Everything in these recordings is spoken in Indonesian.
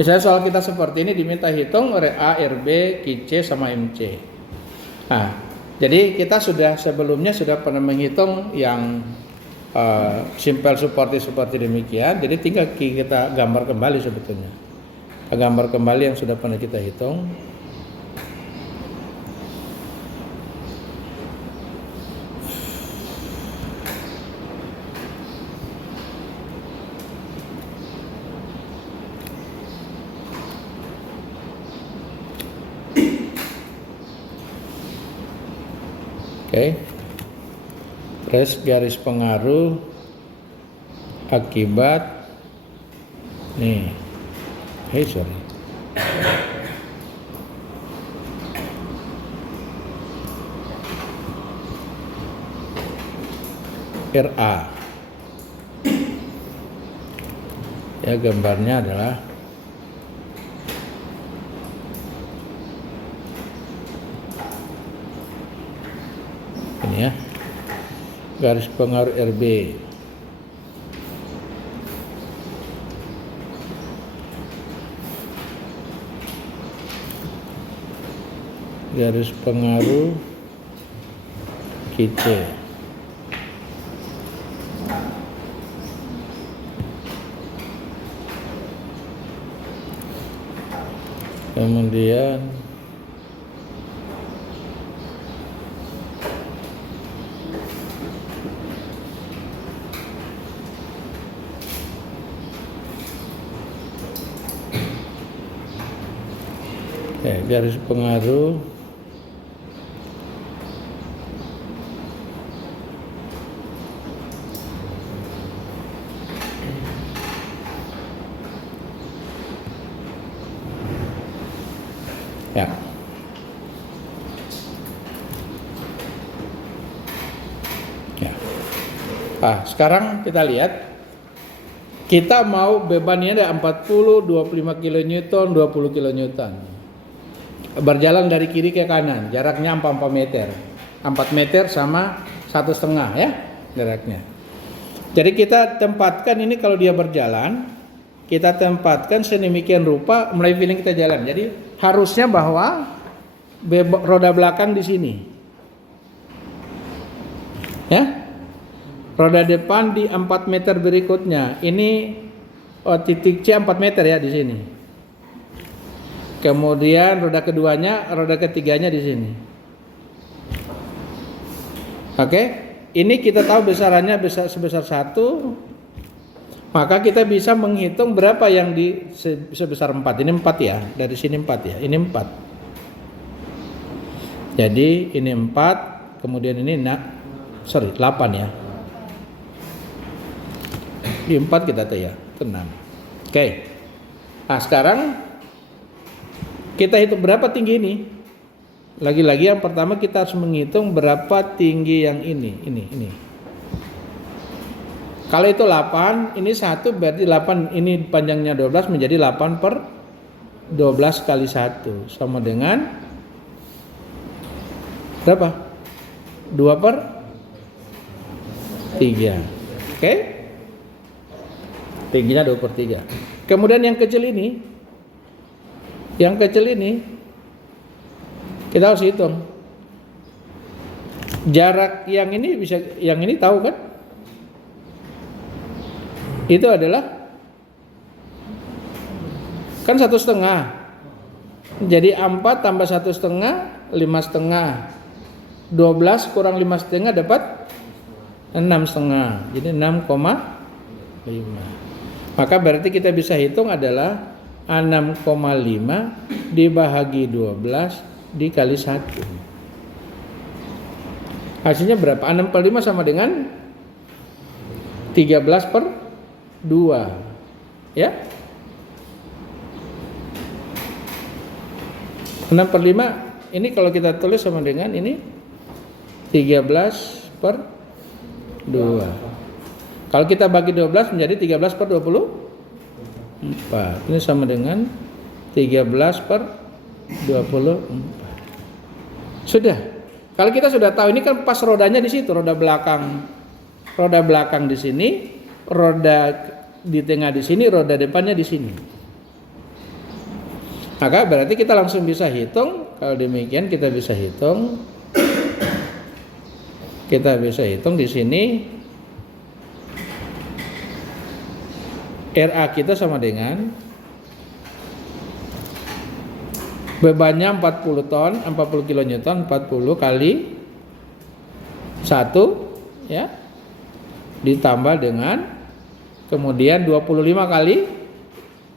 Misalnya soal kita seperti ini diminta hitung RA, RB, QC sama MC. Nah, jadi kita sebelumnya sudah pernah menghitung yang simple seperti demikian. Jadi tinggal kita gambar kembali sebetulnya. Gambar kembali yang sudah pernah kita hitung. Oke. Terus garis pengaruh akibat nih. Sorry. RA. Ya, gambarnya adalah ini ya. Garis pengaruh RB. Garis pengaruh QC. Kemudian garis pengaruh ya. Sekarang kita lihat, kita mau bebannya ada 40, 25 kN, 20 kN. Berjalan dari kiri ke kanan, jaraknya 4 meter. 4 meter sama 1,5 ya jaraknya. Jadi kita tempatkan ini, kalau dia berjalan, kita tempatkan sedemikian rupa mulai feeling kita jalan. Jadi harusnya bahwa roda belakang di sini. Ya. Roda depan di 4 meter berikutnya. Ini titik C 4 meter ya di sini. Kemudian roda keduanya, roda ketiganya di sini. Oke, ini kita tahu besarannya sebesar 1. Maka kita bisa menghitung berapa yang di sebesar 4. Ini 4 ya, dari sini 4 ya. Ini 4. Jadi ini 4, kemudian ini 8 ya. Di 4 kita tahu ya, ke 6. Oke. Nah, sekarang kita hitung berapa tinggi ini. Lagi-lagi yang pertama kita harus menghitung berapa tinggi yang ini. Kalau itu 8, ini 1 berarti 8, ini panjangnya 12 menjadi 8 per 12 kali 1 sama dengan berapa? 2 per 3. Oke? Tingginya 2 per 3. Kemudian yang kecil ini, kita harus hitung. Jarak yang ini tahu kan? Itu adalah kan 1,5. Jadi 4 tambah 1,5, 5,5. 12 kurang 5,5 dapat 6,5. Jadi 6,5. Maka berarti kita bisa hitung adalah 6,5 dibagi 12 dikali 1. Hasilnya berapa? 6 per 5 sama dengan 13 per 2. Ya. 6 per 5 ini kalau kita tulis sama dengan ini 13 per 2. Kalau kita bagi 12 menjadi 13 per 24. Ini sama dengan 13 per 24. Sudah. Kalau kita sudah tahu, ini kan pas rodanya di situ, roda belakang di sini, roda di tengah di sini, roda depannya di sini. Maka berarti kita langsung bisa hitung. Kalau demikian kita bisa hitung. Kita bisa hitung di sini RA kita sama dengan bebannya 40 ton, 40 kilonewton, 40 kali 1 ya. Ditambah dengan kemudian 25 kali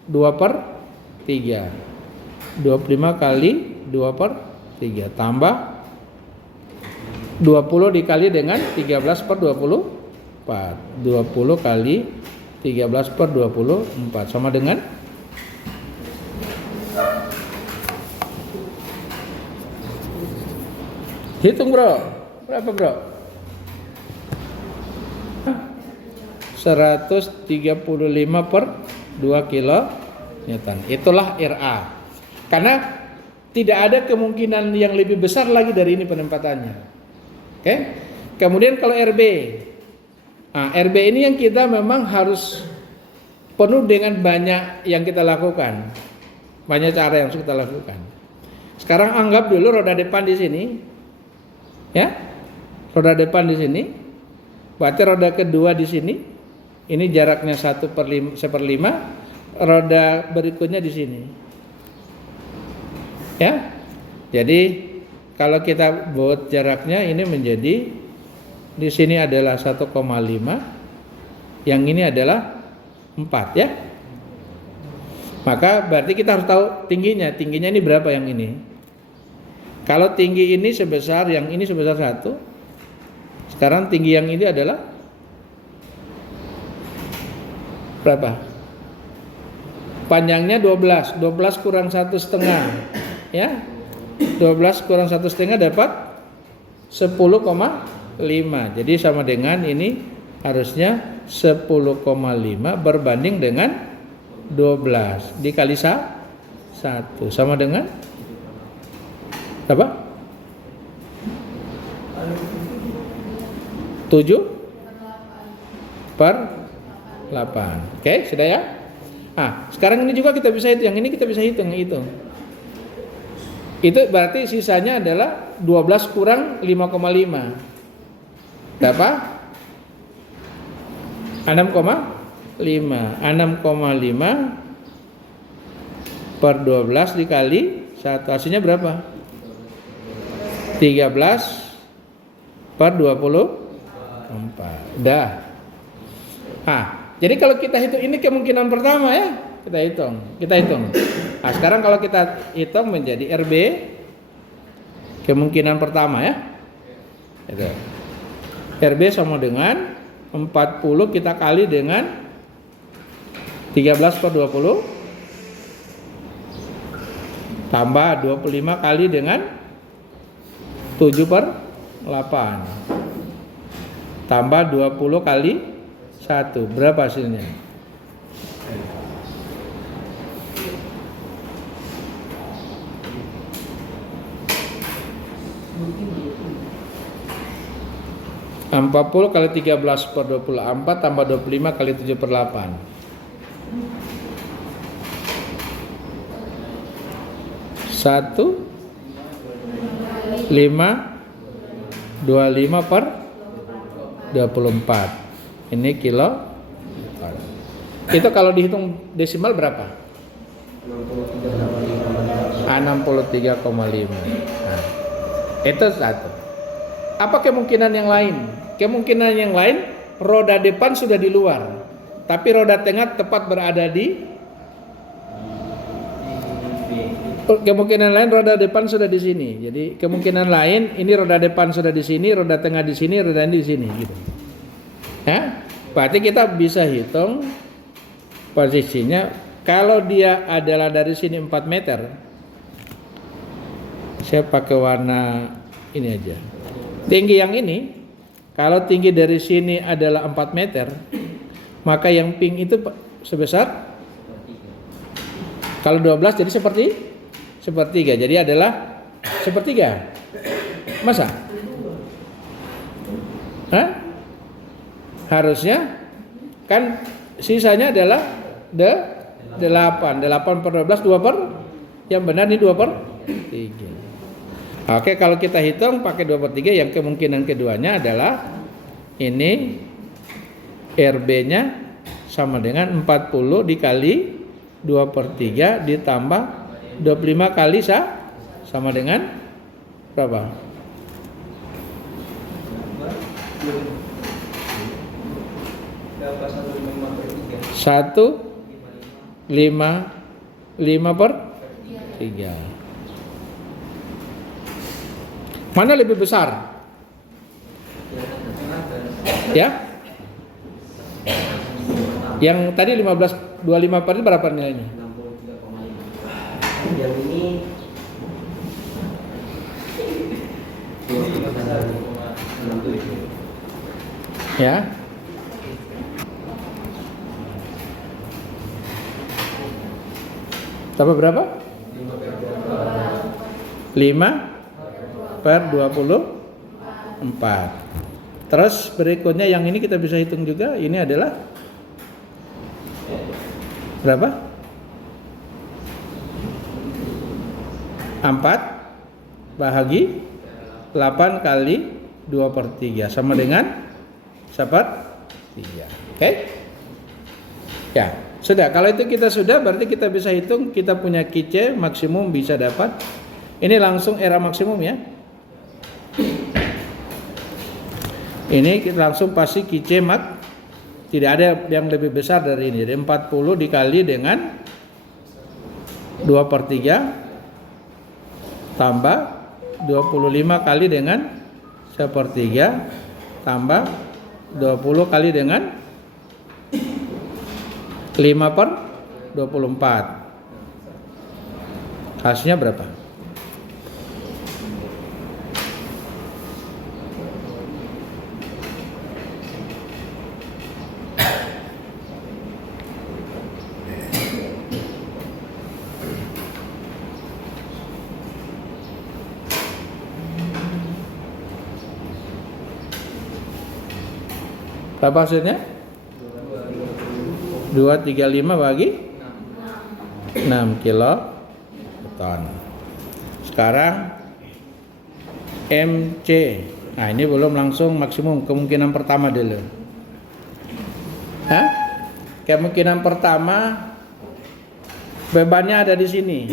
2 per 3. 25 kali 2 per 3 tambah 20 dikali dengan 13 per 24. 20 kali 13 per 24 sama dengan hitung bro, berapa bro? 135 per 2 kilo Newton. Itulah RA. Karena tidak ada kemungkinan yang lebih besar lagi dari ini penempatannya. Oke. Kemudian kalau RB. Nah, RB ini yang kita memang harus penuh dengan banyak yang kita lakukan. Banyak cara yang harus kita lakukan. Sekarang anggap dulu roda depan di sini. Ya. Roda depan di sini. Berarti roda kedua di sini. Ini jaraknya 1/5. Roda berikutnya di sini. Ya. Jadi kalau kita buat jaraknya ini menjadi di sini adalah 1,5, yang ini adalah 4 ya. Maka berarti kita harus tahu tingginya. Tingginya ini berapa yang ini? Kalau tinggi ini sebesar, yang ini sebesar 1. Sekarang tinggi yang ini adalah berapa? Panjangnya 12. 12 kurang 1,5 ya. 12 kurang 1,5 dapat 10,5. Jadi sama dengan ini harusnya 10,5 berbanding dengan 12 dikali 1 sama dengan berapa? 7 per 8. Oke, sudah ya? Nah, sekarang ini juga kita bisa hitung. Yang ini kita bisa hitung itu. Itu berarti sisanya adalah 12 kurang 5,5. Berapa? 6,5. 6,5 per 12 dikali 1. Hasilnya berapa? 13 per 24. Dah. Nah, jadi kalau kita hitung ini kemungkinan pertama ya. Kita hitung. Nah, sekarang kalau kita hitung menjadi RB kemungkinan pertama ya. Itu. RB sama dengan 40 kita kali dengan 13 per 20 tambah 25 kali dengan 7 per 8 tambah 20 kali 1. Berapa hasilnya? Empat puluh kali 13 per 24 tambah 25 kali 7 per 8. 1,525 per 24. Ini kilo. Itu kalau dihitung desimal berapa? 63,5. Nah, itu satu. Apa kemungkinan yang lain? Kemungkinan yang lain roda depan sudah di luar, tapi roda tengah tepat berada di. Kemungkinan lain roda depan sudah di sini. Jadi kemungkinan lain ini roda depan sudah di sini, roda tengah di sini, roda ini di sini gitu. Ya? Berarti kita bisa hitung posisinya. Kalau dia adalah dari sini 4 meter. Saya pakai warna ini aja. Tinggi yang ini, kalau tinggi dari sini adalah 4 meter, maka yang pink itu sebesar, kalau 12 jadi sepertiga. Jadi adalah sepertiga. Masa? Hah? Harusnya kan sisanya adalah 8 per 12 2 per Yang benar ini 2/3. Oke, kalau kita hitung pakai 2/3, yang kemungkinan keduanya adalah ini RB-nya sama dengan 40 dikali 2/3 ditambah 25 kali sama dengan berapa? 1,5/3. Mana lebih besar? Ya? Yang tadi 15/25 per berapa nilainya? 63,5. Yang ini 25,67. Ya. Tambah berapa? 5/24. Terus berikutnya yang ini kita bisa hitung juga. Ini adalah berapa? 4 bahagi 8 kali 2/3 sama dengan 1/3. Oke? Ya, sudah. Kalau itu kita sudah, berarti kita bisa hitung kita punya QC maksimum bisa dapat. Ini langsung era maksimum ya. Ini kita langsung pasti QC mak. Tidak ada yang lebih besar dari ini. Jadi 40 dikali dengan 2/3 tambah 25 kali dengan 1/3 tambah 20 kali dengan 5/24. Hasilnya berapa? Berapa hasilnya? 235 bagi 6 kiloton. Sekarang MC. Nah, ini belum langsung maksimum, kemungkinan pertama dulu. Hah? Kemungkinan pertama bebannya ada di sini.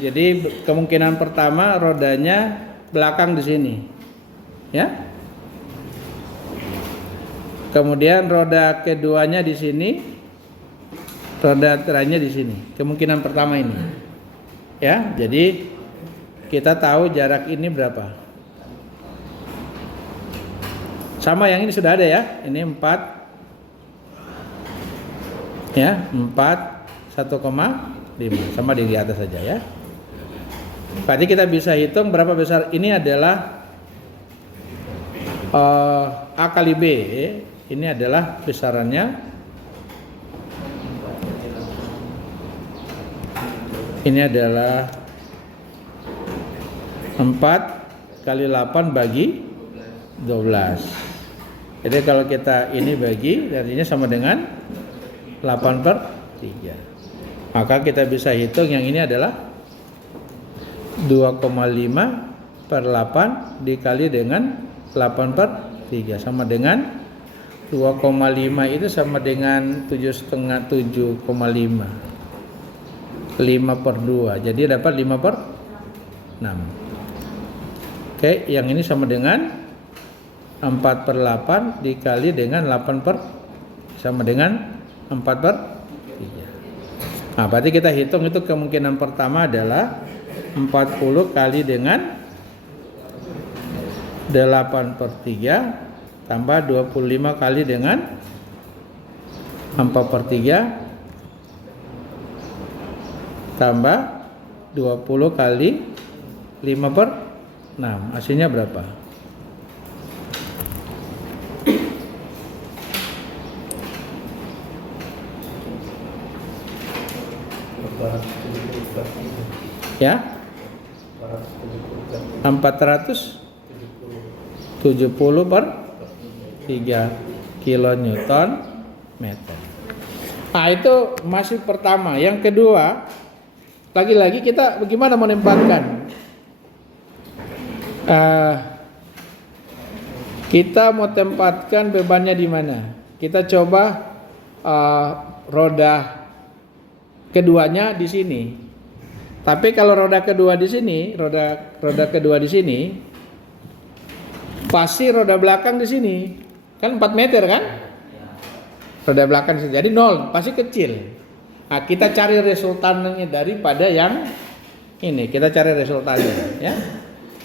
Jadi kemungkinan pertama rodanya belakang di sini. Ya? Kemudian roda keduanya di sini, roda terakhirnya di sini. Kemungkinan pertama ini, ya. Jadi kita tahu jarak ini berapa. Sama yang ini sudah ada ya. Ini 4, ya 4, 1,5 sama di atas saja ya. Berarti kita bisa hitung berapa besar ini adalah A kali B. Ini adalah besarannya. Ini adalah 4 kali 8 bagi 12. Jadi kalau kita ini bagi, artinya sama dengan 8/3. Maka kita bisa hitung yang ini adalah 2,5/8 dikali dengan 8/3 sama dengan 2,5 itu sama dengan 7,5 7,5 5/2, jadi dapat 5/6. Oke, yang ini sama dengan 4/8 dikali dengan 8 sama dengan 4/3. Nah, berarti kita hitung itu kemungkinan pertama adalah 40 kali dengan 8/3 tambah 25 kali dengan 4/3 tambah 20 kali 5/6. Hasilnya berapa? Ya? 470/3 kilonewton meter. Nah, itu masih pertama. Yang kedua, lagi-lagi kita bagaimana menempatkan? Kita mau tempatkan bebannya di mana? Kita coba roda keduanya di sini. Tapi kalau roda kedua di sini, roda kedua di sini, pasti roda belakang di sini. Kan 4 meter kan? Roda belakang di sini. Jadi 0, pasti kecil. Nah, kita cari resultannya daripada yang ini. Kita cari resultannya, ya.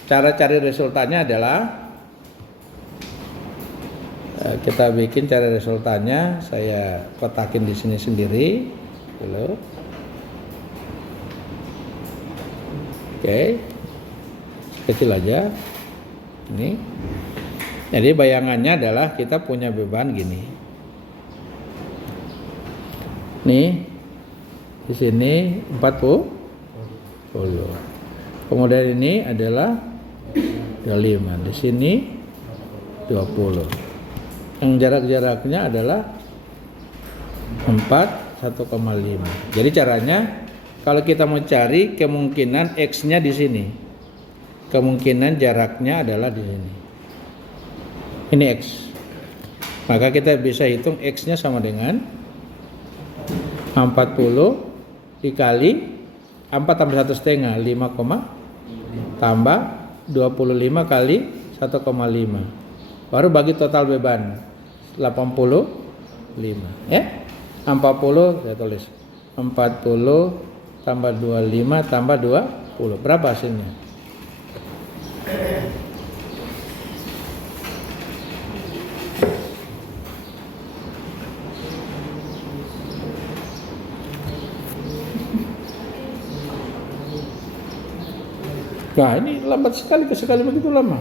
Cara cari resultannya adalah kita bikin cari resultannya. Saya kotakin di sini sendiri, dulu. Oke, kecil aja. Ini. Jadi bayangannya adalah kita punya beban gini. Nih, di sini 40. Kemudian ini adalah 25. Di sini 20. Yang jarak-jaraknya adalah 1,5. Jadi caranya kalau kita mau cari kemungkinan X-nya di sini. Kemungkinan jaraknya adalah di sini. Ini X. Maka kita bisa hitung X-nya sama dengan 40 dikali 4 tambah 1,5 tambah 25 kali 1,5. Baru bagi total beban 85, ya. 40 saya tulis 40 tambah 25 tambah 20. Berapa hasilnya? Nah, ini lambat sekali begitu lama.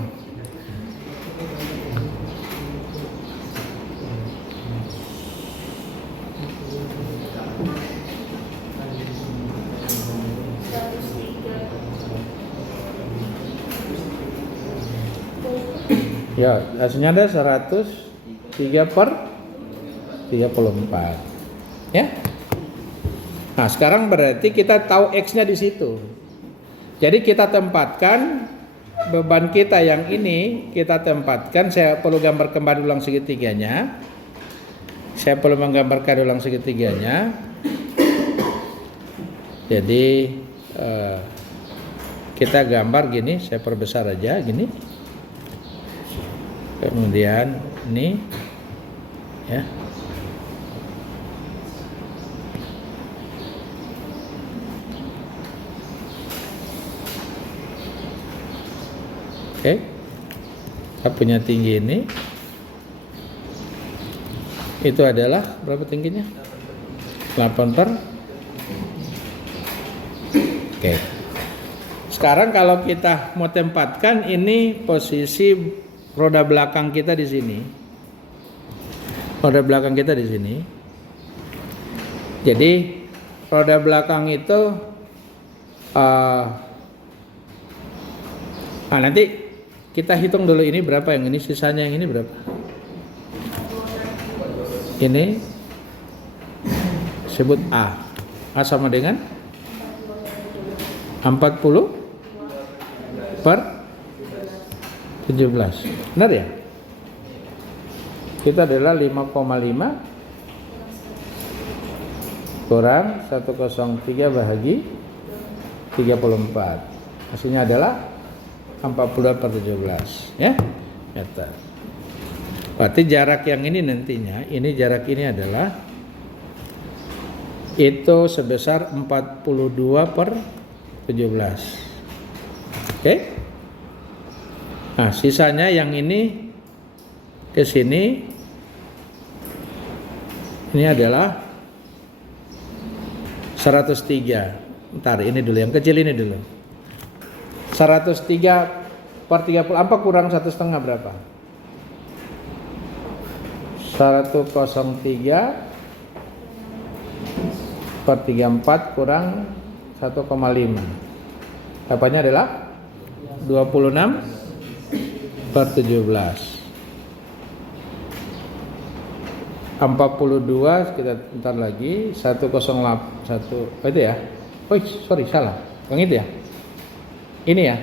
Ya, hasilnya ada 103 per 34. Ya. Nah, sekarang berarti kita tahu X-nya di situ. Jadi kita tempatkan beban kita yang ini, kita tempatkan, saya perlu gambar kembali ulang segitiganya. Saya perlu menggambarkan ulang segitiganya. Jadi kita gambar gini, saya perbesar aja gini. Kemudian ini ya. Oke. Kita punya tinggi ini. Itu adalah berapa tingginya? 8 per. Oke. Sekarang kalau kita mau tempatkan ini posisi roda belakang kita di sini. Roda belakang kita di sini. Jadi roda belakang itu nanti kita hitung dulu ini berapa, yang ini sisanya, yang ini berapa? Ini sebut A. A sama dengan 40 per 17. Benar ya? Kita adalah 5,5 kurang 103 bahagi 34. Hasilnya adalah 40 per 17, ya. Meter. Berarti jarak yang ini nantinya, ini jarak ini adalah itu sebesar 42 per 17. Oke? Nah, sisanya yang ini ke sini, ini adalah 103. Bentar, ini dulu, yang kecil ini dulu. 103 per 34 kurang 1,5 berapa? 103 per 34 kurang 1,5. Dapatnya adalah 26 per 17. 42 kita bentar lagi 108 itu ya. Oh, sorry, salah. Yang itu ya. Ini ya.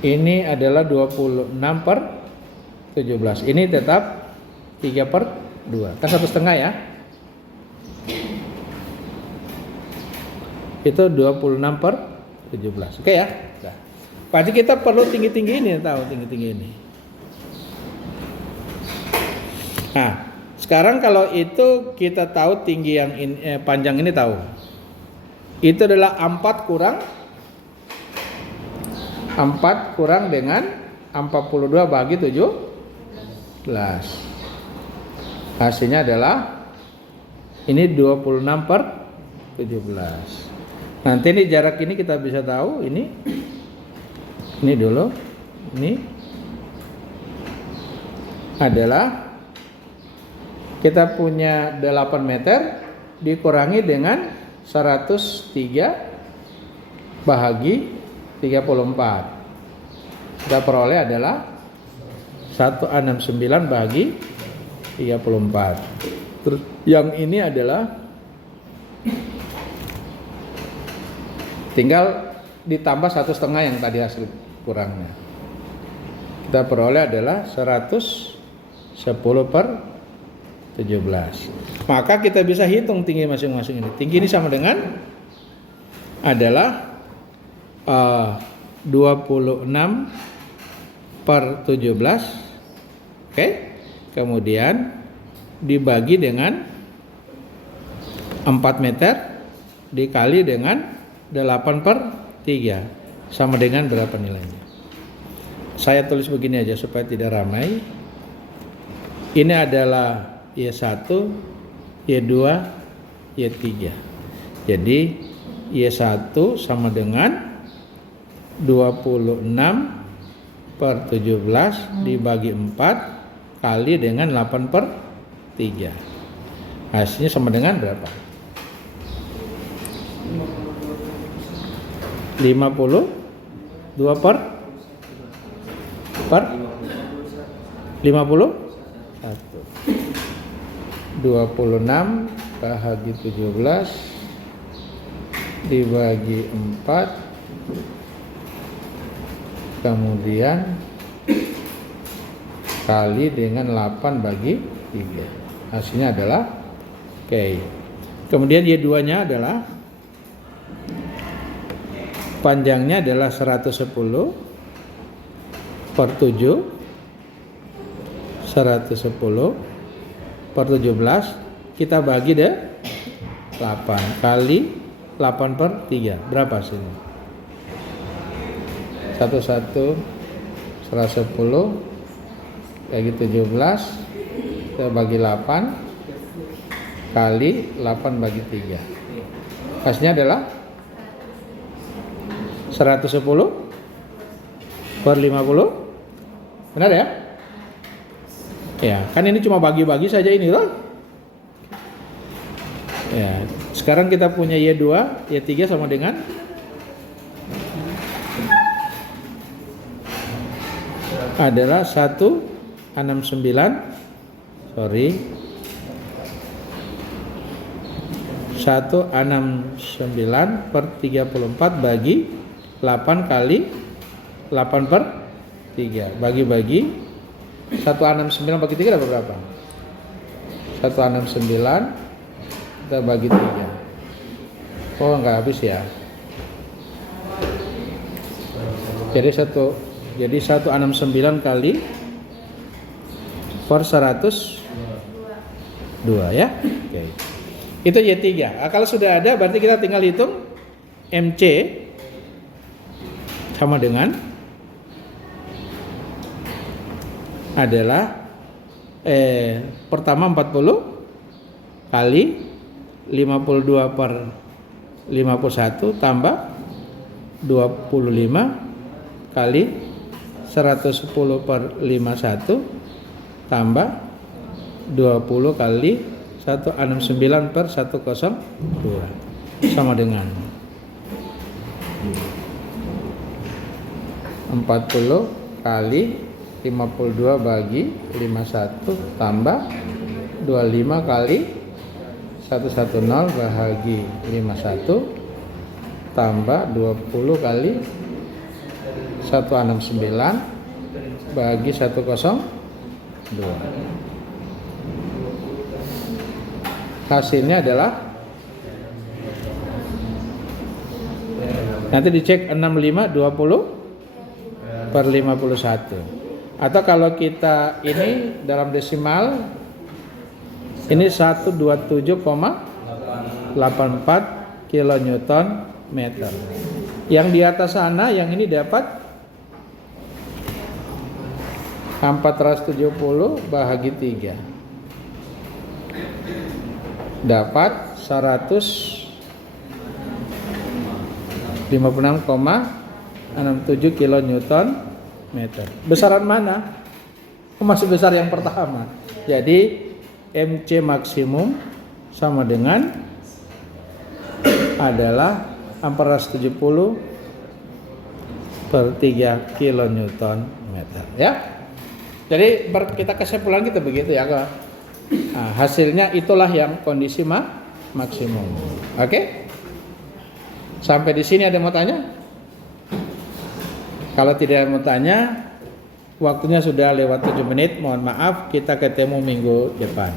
Ini adalah 26 per 17. Ini tetap 3 per 2. Kan 1,5 ya. Itu 26 per 17. Oke ya. Nah, pasti kita perlu tinggi-tinggi ini, tahu tinggi-tinggi ini. Nah, sekarang kalau itu kita tahu tinggi yang panjang ini tahu. Itu adalah 4 kurang dengan 42 bagi 17. Hasilnya adalah ini 26 per 17. Nanti ini jarak ini kita bisa tahu ini dulu. Ini adalah kita punya 8 meter dikurangi dengan 103 bahagi 34. Kita peroleh adalah 169 bahagi 34. Terus yang ini adalah tinggal ditambah 1,5 yang tadi hasil kurangnya. Kita peroleh adalah 110 per 17. Maka kita bisa hitung tinggi masing-masing ini. Tinggi ini sama dengan adalah 26 per 17. Oke. Kemudian dibagi dengan 4 meter dikali dengan 8 per 3. Sama dengan berapa nilainya? Saya tulis begini aja supaya tidak ramai. Ini adalah Y1, Y2, Y3. Jadi Y1 sama dengan 26 per 17 dibagi 4 kali dengan 8 per 3. Hasilnya sama dengan berapa? 52 per 51. 26 bahagi 17 dibagi 4 kemudian kali dengan 8 bagi 3. Hasilnya adalah oke. Kemudian Y2 nya adalah panjangnya adalah 110 per 7 110 per 17 kita bagi deh 8 kali 8 per 3 berapa sini? 110 bagi 17 kita bagi 8 kali 8 bagi 3 hasilnya adalah 110 per 50 benar ya? Ya, kan ini cuma bagi-bagi saja ini loh. Ya, sekarang kita punya Y2, Y3 sama dengan adalah 169 per 34 bagi 8 kali 8 per 3 bagi 169 bagi 3 dapat berapa? 169 kita bagi 3. Oh, enggak habis ya. Jadi 169 kali per 102 ya. Oke. Itu Y3. Kalau sudah ada berarti kita tinggal hitung MC sama dengan adalah pertama 40 kali 52 per 51 tambah 25 kali 110 per 51 tambah 20 kali 169 per 102 sama dengan 40 kali 52 bagi 51 tambah 25 kali 110 bahagi 51 tambah 20 kali 169 bagi 102. Hasilnya adalah, nanti dicek 65 20 per 51. Atau kalau kita ini dalam desimal, ini 127,84 kilonewton meter. Yang di atas sana, yang ini dapat 470 bahagi 3. Dapat 156,67 kilonewton meter. Besaran mana? Masih besar yang pertama. Jadi MC maksimum sama dengan adalah 470 per 3 kilonewton meter, ya. Jadi kita kesimpulan kita begitu ya, Kak. Nah, hasilnya itulah yang kondisi maksimum. Oke? Sampai di sini ada yang mau tanya? Kalau tidak ada yang mau tanya, waktunya sudah lewat 7 menit. Mohon maaf, kita ketemu minggu depan.